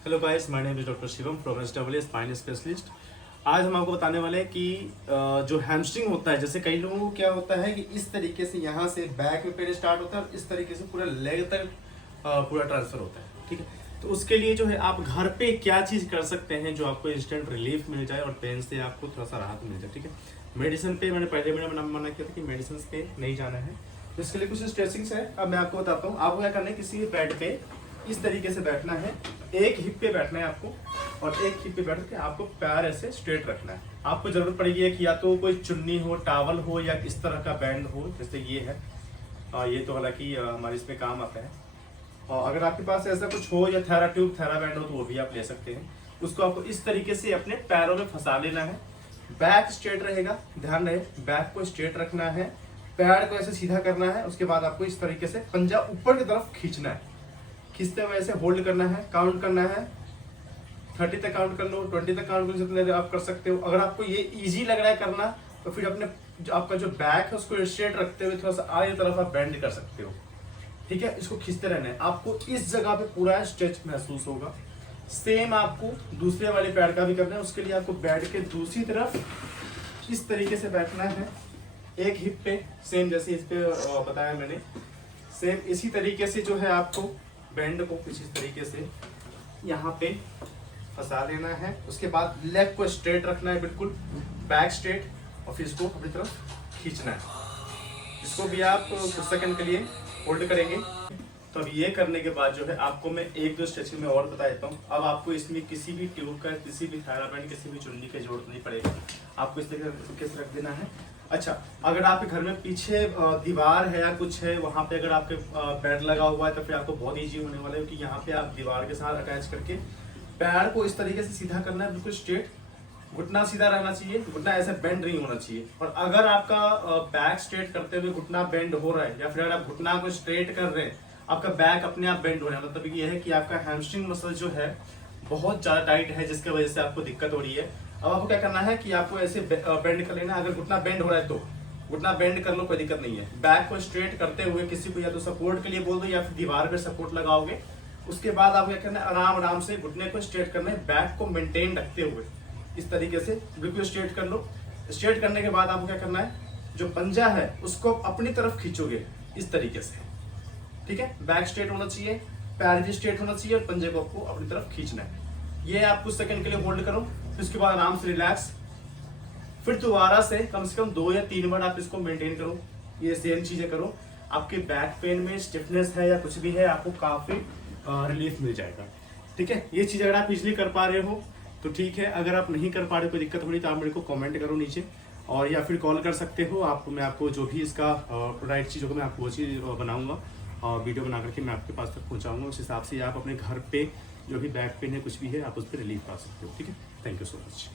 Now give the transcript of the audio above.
Hello guys, my name is doctor Shivam from SW spine specialist. आज हम आपको बताने वाले हैं कि जो हैमस्ट्रिंग होता है, जैसे कई लोगों को क्या होता है कि इस तरीके से यहाँ से बैक में पेन स्टार्ट होता है और इस तरीके से पूरा लेग तक पूरा ट्रांसफर होता है। ठीक है, तो उसके लिए जो है आप घर पे क्या चीज़ कर सकते हैं जो आपको इंस्टेंट रिलीफ मिल जाए और पेन से आपको थोड़ा सा राहत मिल जाए। ठीक है, मेडिसिन पे मैंने पहले मना किया था कि मेडिसिन पे नहीं जाना है, तो इसके लिए कुछ स्ट्रेचिंग्स है। अब मैं आपको बताता हूँ आपको क्या करना है। किसी भी बेड पे इस तरीके से बैठना है, एक हिप पे बैठना है आपको और एक हिप पे बैठ के आपको पैर ऐसे स्ट्रेट रखना है। आपको जरूरत पड़ेगी कि या तो कोई चुन्नी हो, टावल हो या इस तरह का बैंड हो, जैसे ये है। ये तो हालांकि हमारे इसमें काम आता है। और अगर आपके पास ऐसा कुछ हो या थेरा ट्यूब, थेरा बैंड हो तो वो भी आप ले सकते हैं। उसको आपको इस तरीके से अपने पैरों में फंसा लेना है। बैक स्ट्रेट रहेगा, ध्यान रहे बैक को स्ट्रेट रखना है, पैर को ऐसे सीधा करना है। उसके बाद आपको इस तरीके से पंजा ऊपर की तरफ खींचना है। खींचते हुए ऐसे होल्ड करना है, काउंट करना है। 30 तक काउंट कर लो, 20 तक काउंट कर लो, जितने आप कर सकते हो। अगर आपको ये इजी लग रहा है करना तो फिर अपने आपका जो बैक है उसको स्ट्रेट रखते हुए थोड़ा सा आगे तरफ आप बेंड कर सकते हो। ठीक है, इसको खींचते रहना है। आपको इस जगह पे पूरा स्ट्रेच महसूस होगा। सेम आपको दूसरे वाले पैर का भी करना है। उसके लिए आपको बेड के दूसरी तरफ इस तरीके से बैठना है, एक हिप पे, सेम जैसे इस पे बताया मैंने। सेम इसी तरीके से जो है आपको बैंड को कुछ इस तरीके से यहाँ पे फंसा लेना है। उसके बाद लेग को स्ट्रेट रखना है, बिल्कुल बैक स्ट्रेट, और फिर इसको अपनी तरफ खींचना है। इसको भी आप कुछ सेकंड के लिए होल्ड करेंगे। तो अब ये करने के बाद जो है आपको मैं एक दो स्ट्रेचिंग में और बता देता हूँ। अब आपको इसमें किसी भी ट्यूब का, किसी भी थैला बैंड, किसी भी चुन्नी की जरूरत नहीं पड़ेगा। आपको इस तरीके से रख देना है। अच्छा, अगर आपके घर में पीछे दीवार है या कुछ है, वहाँ पे अगर आपके बेड लगा हुआ है तो फिर आपको बहुत ईजी होने वाला है, क्योंकि यहाँ पे आप दीवार के साथ अटैच करके पैर को इस तरीके से सीधा करना है, बिल्कुल स्ट्रेट। घुटना सीधा रहना चाहिए, घुटना ऐसे बेंड नहीं होना चाहिए। और अगर आपका बैक स्ट्रेट करते हुए घुटना बेंड हो रहा है या फिर अगर आप घुटना को स्ट्रेट कर रहे हैं, आपका बैक अपने आप बेंड हो रहा है, मतलब ये है कि आपका हैमस्ट्रिंग मसल जो है बहुत ज्यादा टाइट है, जिसकी वजह से आपको दिक्कत हो रही है। अब आपको क्या करना है कि आपको ऐसे बेंड कर लेना है। अगर घुटना बेंड हो रहा है तो घुटना बेंड कर लो, कोई दिक्कत नहीं है। बैक को स्ट्रेट करते हुए किसी को या तो सपोर्ट के लिए बोल दो या फिर दीवार पे सपोर्ट लगाओगे। उसके बाद आपको क्या करना है, आराम आराम से घुटने को स्ट्रेट करना है, बैक को मेंटेन रखते हुए इस तरीके से बिल्कुल स्ट्रेट कर लो। स्ट्रेट करने के बाद आपको क्या करना है, जो पंजा है उसको अपनी तरफ खींचोगे इस तरीके से। ठीक है, बैक स्ट्रेट होना चाहिए, पैर भी स्ट्रेट होना चाहिए और पंजे को आपको अपनी तरफ खींचना है। ये आप कुछ सेकंड के लिए होल्ड करो, फिर उसके बाद आराम से रिलैक्स। फिर दोबारा से कम 2 या 3 बार आप इसको मेंटेन करो। ये सेम चीजें करो। आपके बैक पेन में स्टिफनेस है या कुछ भी है, आपको काफी रिलीफ मिल जाएगा। ठीक है, ये चीज अगर आप इजिली कर पा रहे हो तो ठीक है। अगर आप नहीं कर पा रहे, कोई दिक्कत हो रही तो आप मेरे को कमेंट करो नीचे, और या फिर कॉल कर सकते हो आप। मैं आपको जो भी इसका राइट चीज़ होगा मैं आपको वो चीज़ बनाऊंगा और वीडियो बना करके मैं आपके पास तक पहुंचाऊंगा। उस हिसाब से आप अपने घर पे जो भी बैक पेन है कुछ भी है, आप उस पर रिलीफ पा सकते हो। ठीक है, थैंक यू सो मच।